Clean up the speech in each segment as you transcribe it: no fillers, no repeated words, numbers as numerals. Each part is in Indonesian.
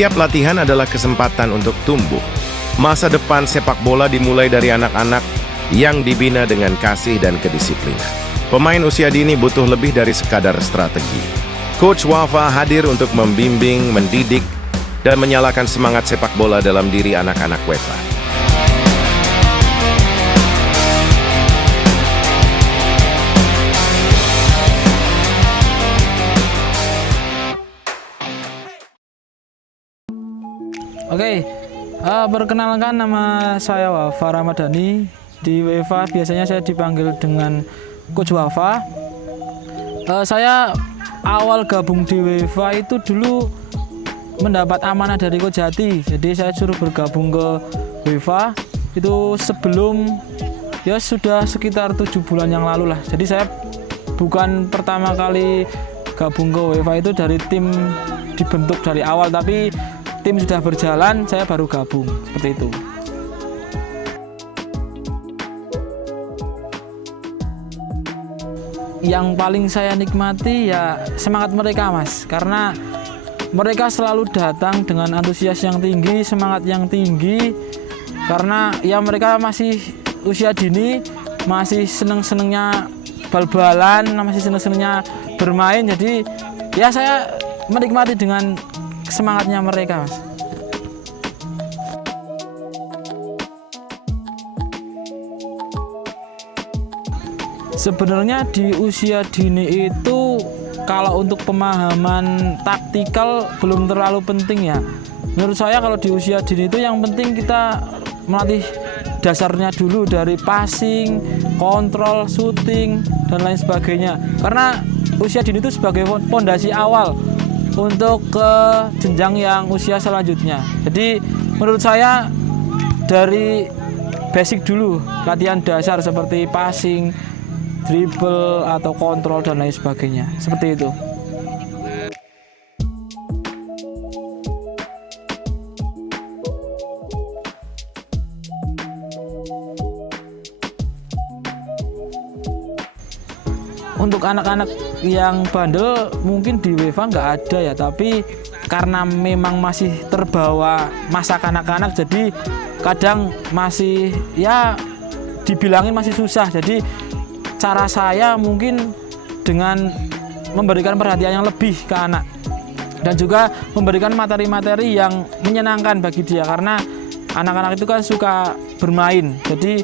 Setiap latihan adalah kesempatan untuk tumbuh. Masa depan sepak bola dimulai dari anak-anak yang dibina dengan kasih dan kedisiplinan. Pemain usia dini butuh lebih dari sekadar strategi. Coach Wafa hadir untuk membimbing, mendidik, dan menyalakan semangat sepak bola dalam diri anak-anak Wafa. Oke, perkenalkan nama saya Wafa Ramadhani. Di UEFA biasanya saya dipanggil dengan Coach Wafa. Saya awal gabung di UEFA itu dulu mendapat amanah dari Coach Jati. Jadi saya suruh bergabung ke UEFA itu sebelum ya sudah sekitar 7 bulan yang lalu lah. Jadi saya bukan pertama kali gabung ke UEFA itu dari tim dibentuk dari awal, tapi tim sudah berjalan, saya baru gabung, seperti itu. Yang paling saya nikmati ya semangat mereka, Mas, karena mereka selalu datang dengan antusias yang tinggi, semangat yang tinggi, karena ya mereka masih usia dini, masih seneng-senengnya bal-balan, masih seneng-senengnya bermain, jadi ya saya menikmati dengan semangatnya mereka, Mas. Sebenarnya di usia dini itu kalau untuk pemahaman taktikal belum terlalu penting ya. Menurut saya kalau di usia dini itu yang penting kita melatih dasarnya dulu dari passing, kontrol, shooting, dan lain sebagainya. Karena usia dini itu sebagai fondasi awal untuk ke jenjang yang usia selanjutnya. Jadi menurut saya dari basic dulu, latihan dasar seperti passing, dribble atau kontrol dan lain sebagainya. Seperti itu. Untuk anak-anak yang bandel mungkin di UEFA nggak ada ya, tapi karena memang masih terbawa masa kanak-kanak, jadi kadang masih ya dibilangin masih susah. Jadi cara saya mungkin dengan memberikan perhatian yang lebih ke anak dan juga memberikan materi-materi yang menyenangkan bagi dia, karena anak-anak itu kan suka bermain. Jadi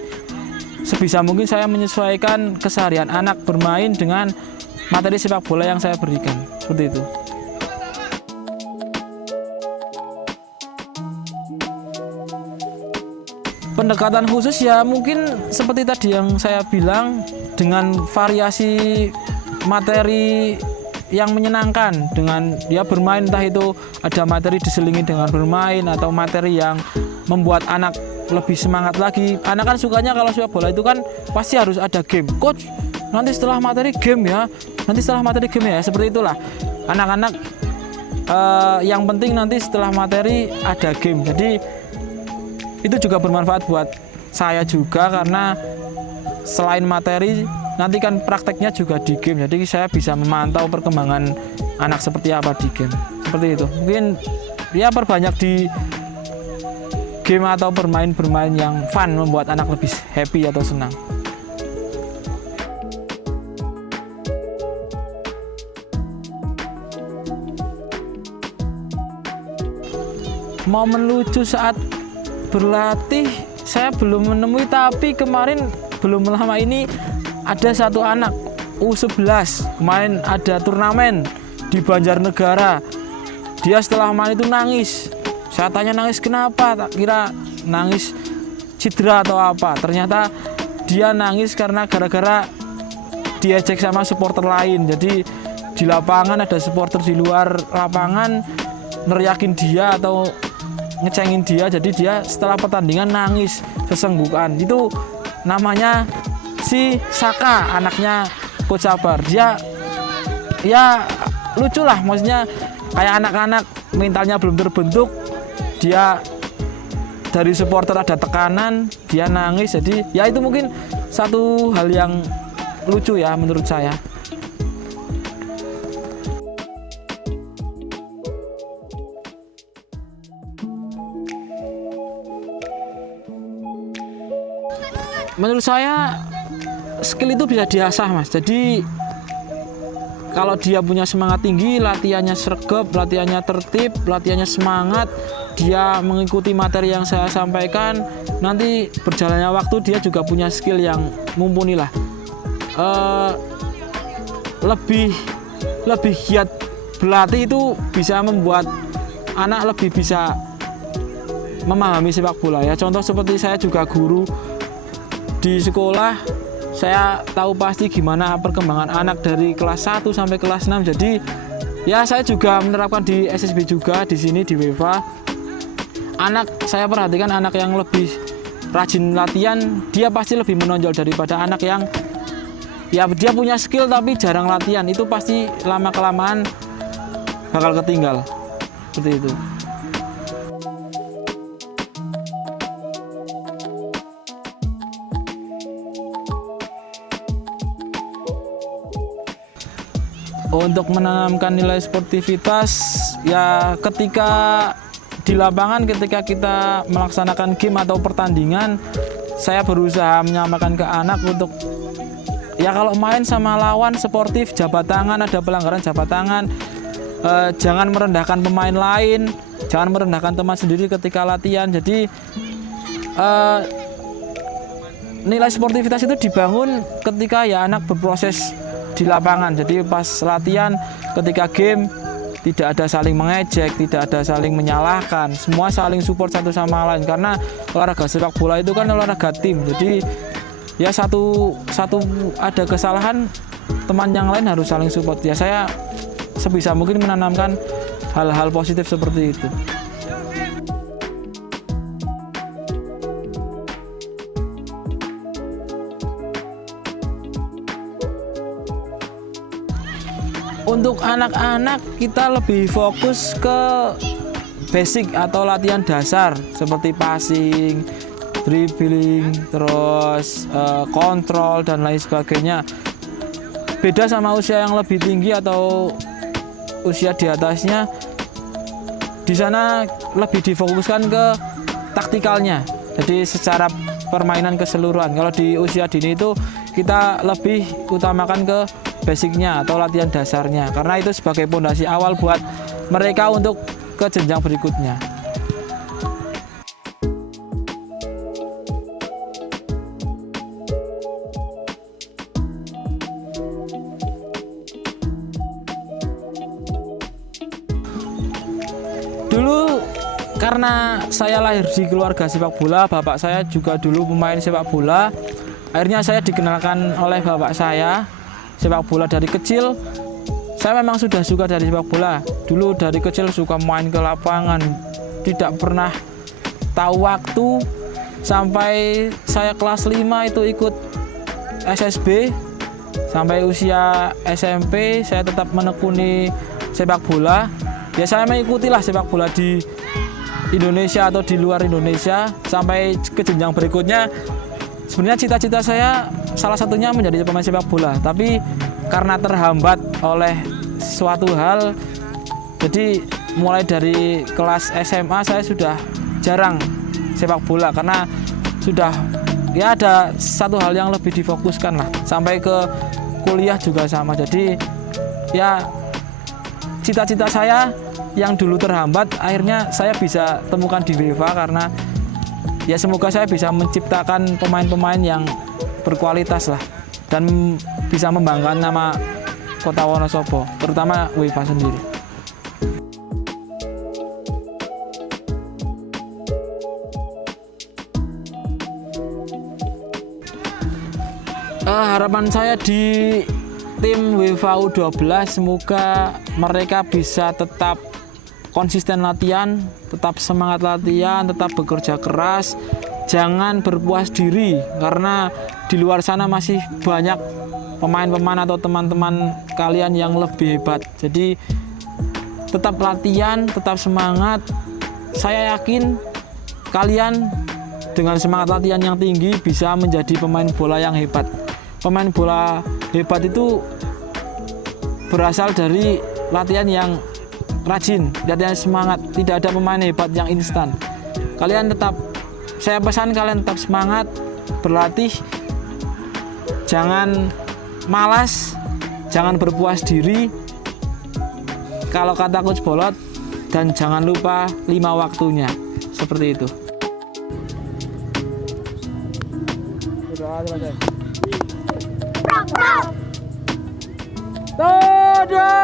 sebisa mungkin saya menyesuaikan keseharian anak bermain dengan materi sepak bola yang saya berikan. Seperti itu. Pendekatan khusus ya mungkin seperti tadi yang saya bilang, dengan variasi materi yang menyenangkan, dengan dia bermain, entah itu ada materi diselingi dengan bermain atau materi yang membuat anak lebih semangat lagi. Anak kan sukanya kalau sepak bola itu kan pasti harus ada game. Coach, nanti setelah materi game ya, nanti setelah materi game ya, seperti itulah. Anak-anak yang penting nanti setelah materi ada game. Jadi itu juga bermanfaat buat saya juga, karena selain materi nanti kan prakteknya juga di game. Jadi saya bisa memantau perkembangan anak seperti apa di game. Seperti itu. Mungkin ya perbanyak di game atau bermain-bermain yang fun, membuat anak lebih happy atau senang. Momen lucu saat berlatih saya belum menemui, tapi kemarin belum lama ini ada satu anak U11 kemarin ada turnamen di Banjarnegara. Dia setelah main itu nangis. Saya tanya nangis kenapa, tak kira nangis cedera atau apa. Ternyata dia nangis karena gara-gara diejek sama supporter lain. Jadi di lapangan ada supporter di luar lapangan neriakin dia atau ngecengin dia, jadi dia setelah pertandingan nangis sesenggukan. Itu namanya si Saka, anaknya Coach Sabar. Dia ya lucu lah, maksudnya kayak anak-anak mentalnya belum terbentuk, dia dari supporter ada tekanan, dia nangis. Jadi ya itu mungkin satu hal yang lucu ya menurut saya. Menurut saya skill itu bisa diasah, Mas. Jadi kalau dia punya semangat tinggi, latihannya sregep, latihannya tertib, latihannya semangat, dia mengikuti materi yang saya sampaikan, nanti berjalannya waktu dia juga punya skill yang mumpuni lah. Lebih giat berlatih itu bisa membuat anak lebih bisa memahami sepak bola ya. Contoh seperti saya juga guru di sekolah, saya tahu pasti gimana perkembangan anak dari kelas 1 sampai kelas 6. Jadi ya saya juga menerapkan di SSB juga di sini di WEFA. Saya perhatikan anak yang lebih rajin latihan, dia pasti lebih menonjol daripada anak yang ya dia punya skill tapi jarang latihan. Itu pasti lama-kelamaan bakal ketinggal. Seperti itu. Untuk menanamkan nilai sportivitas ya ketika di lapangan, ketika kita melaksanakan game atau pertandingan, saya berusaha menyampaikan ke anak untuk ya kalau main sama lawan sportif, jabat tangan, ada pelanggaran jabat tangan, jangan merendahkan pemain lain, jangan merendahkan teman sendiri ketika latihan. Jadi nilai sportivitas itu dibangun ketika ya anak berproses di lapangan. Jadi pas latihan, ketika game, tidak ada saling mengejek, tidak ada saling menyalahkan, semua saling support satu sama lain. Karena olahraga sepak bola itu kan olahraga tim. Jadi ya satu ada kesalahan, teman yang lain harus saling support. Ya saya sebisa mungkin menanamkan hal-hal positif seperti itu. Untuk anak-anak kita lebih fokus ke basic atau latihan dasar seperti passing, dribbling, terus kontrol dan lain sebagainya. Beda sama usia yang lebih tinggi atau usia di atasnya, di sana lebih difokuskan ke taktikalnya. Jadi secara permainan keseluruhan. Kalau di usia dini itu kita lebih utamakan ke basicnya atau latihan dasarnya, karena itu sebagai fondasi awal buat mereka untuk ke jenjang berikutnya. Dulu karena saya lahir di keluarga sepak bola, bapak saya juga dulu pemain sepak bola. Akhirnya saya dikenalkan oleh bapak saya sepak bola dari kecil. Saya memang sudah suka dari sepak bola. Dulu dari kecil suka main ke lapangan, tidak pernah tahu waktu. Sampai saya kelas 5 itu ikut SSB. Sampai usia SMP saya tetap menekuni sepak bola. Ya saya mengikutilah sepak bola di Indonesia atau di luar Indonesia sampai ke jenjang berikutnya. Sebenarnya cita-cita saya salah satunya menjadi pemain sepak bola, tapi karena terhambat oleh suatu hal, jadi mulai dari kelas SMA saya sudah jarang sepak bola karena sudah ya ada satu hal yang lebih difokuskan lah. Sampai ke kuliah juga sama. Jadi ya cita-cita saya yang dulu terhambat akhirnya saya bisa temukan di WEFA, karena ya semoga saya bisa menciptakan pemain-pemain yang berkualitas lah dan bisa membanggakan nama Kota Wonosobo, terutama WEFA sendiri. Harapan saya di tim WEFA U12 semoga mereka bisa tetap konsisten latihan, tetap semangat latihan, tetap bekerja keras, jangan berpuas diri karena di luar sana masih banyak pemain-pemain atau teman-teman kalian yang lebih hebat. Jadi tetap latihan, tetap semangat. Saya yakin kalian dengan semangat latihan yang tinggi bisa menjadi pemain bola yang hebat. Pemain bola hebat itu berasal dari latihan yang rajin, latihan semangat. Tidak ada pemain hebat yang instan. Kalian tetap, saya pesan kalian tetap semangat berlatih jangan malas, jangan berpuas diri kalau kata Coach Bolot, dan jangan lupa 5 waktunya. Seperti itu. Dadah.